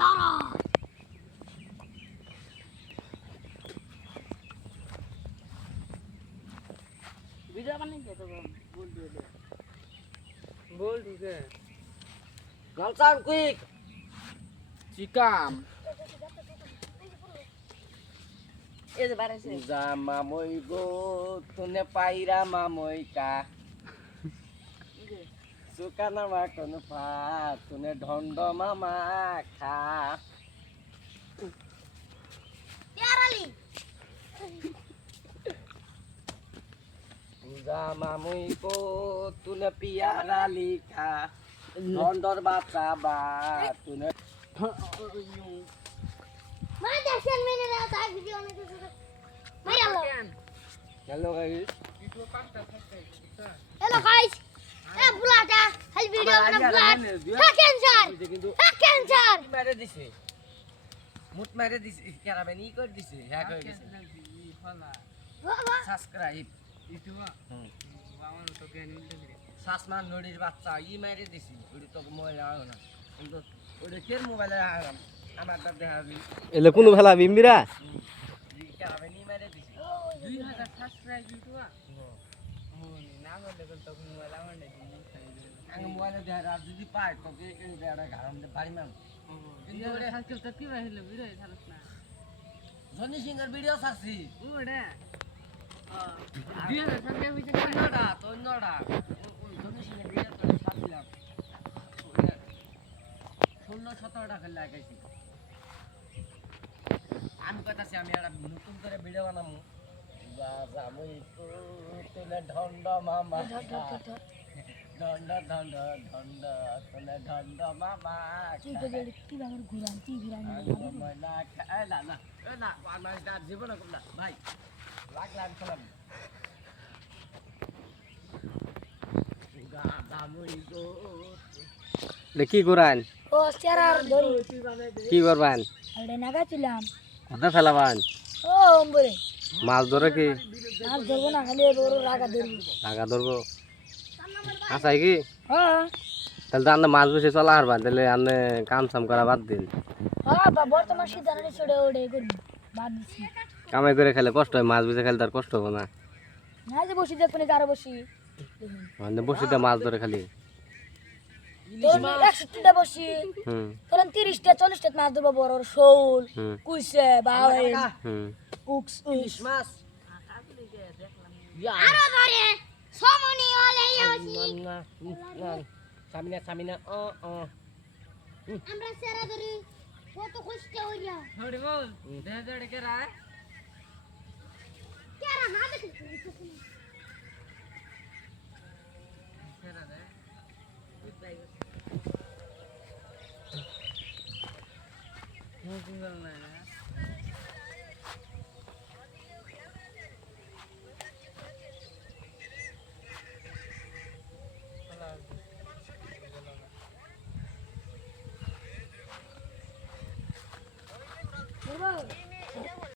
দাঁড়া ভিডিও বানাই তো बोल ठीक है Langsung quick. চিকাম এই যে বাড়াইছে Zama moi go tune paira mamoi ka. Suka nama kono pa tune dhondo mama kha. ইয়ারালি Zama moi go tune piara likha. Dhondor bacha ba tune মা দেখেন মেনে না তার ভিডিও অনেক মাই আলো hello guys. হ্যালো গাইস এ বুলাটা হেল ভিডিও বানা বুলাট থাকেন sir থাকেন sir Mare dise. Mut mare dise. Kera beni kor dise. Ya kor dise. বাবা Subscribe. ইউটিউব হুম। আমার তো জ্ঞান মিলতে দিরে শাসমান নড়ির বাচ্চা ই মাইরে দিছি ওই তো মোবাইল আনো না কিন্তু ওই কের মোবাইলে আরাম আমার তো দেখাবি এলে কোনো ফেলা বিমবিরা কে হবে নি মাইরে দিছি 2000 সাবস্ক্রাইব ইউটিউব না করলে তখন মোবাইল আমার নেই আমি মোবাইলে দেখা আর যদি পাই তো এই বেড়া ঘাড়ম দে বাড়ি মান কিন্তু ওরে হাসকে তো কি হইলো ভিডিও ছাড়ছ না জনি সিংহের ভিডিও ছাড়ছি ওরে 2000 সাবস্ক্রাইব হইছে অন্যটা জনি সিংহের ভিডিও তো ছাড়ছিলাম 16-17 টাকা লাগাইছি আমি কইতাছি আমি একটা নতুন করে ভিডিও বানাবো যামই তুলে ঢন্ড মামা ঢন্ড ঢন্ড ঢন্ড তুলে ঢন্ড মামা তুই তো কি আমার ঘুরান কি ঘুরান ময়না খায় না না না আমার দাঁত জীবন কম না ভাই লাগলাম খেলাম দামুই গো কি করান ও চেরার ধরি কি করবান আরে নাগাছিলাম কোথায় ফেলাবান ও ওমবরে মাছ ধরে কি মাছ ধরবো না খালি বড় রাগা ধরবো টাকা ধরবো আসাই কি হ্যাঁ তাহলে তো আন্না মাছ বেশি চলা হারবান তাহলে আন্নে কাম সাম করা বাদ দিন হ্যাঁ বর্তমান সিদ্ধান্ত ছেড়ে ওড়ে করবি বাদ দিছি কামাই করে খেলে কষ্ট হয় মাছ বেশি খেলে তার কষ্ট হবে না না যে বসি দেখবেন আরো বসি মানে বসিতে মাছ ধরে খালি তোর 61টা বসি হুম তোর 30টা 40টা মাছ ধরবো বড় শোল হুম কুইছে বাওয়ে হুম উক্স ইলিশ মাছ আরো ধরে সমনি হলে সামিনা সামিনা আমরা সেরা ধরি কত কষ্ট হইয়া থোড়ি বল দেহ জড়ে কে রায় কেরা না দেখি সেরা রে মুখ গল না